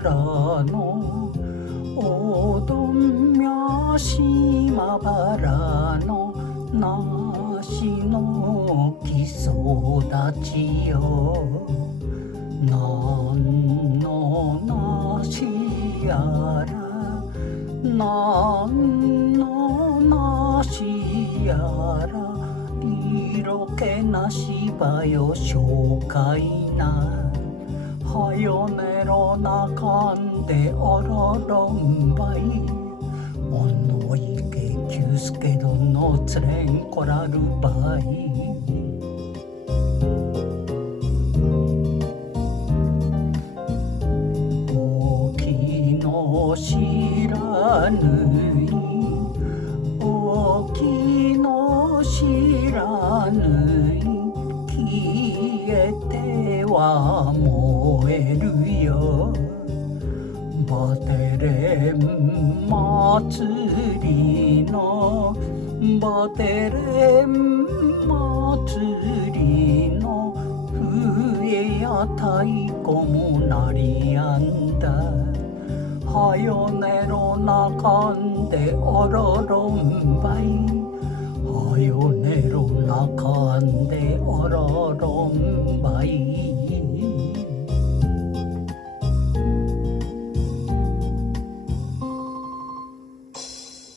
原のおどんみゃ島原の梨の木育ちよ。なんの梨やらなんの梨やら色気なしばよ紹介な。はよねろなかんでおろろんばい。おのいけきゅうすけどのつれんこらるばい。おきのしらぬいおきのしらぬい消えては燃えるよ。バテレン祭りのバテレン祭りの笛や太鼓も鳴りやんだ。はよねろなかんでおろろんばい。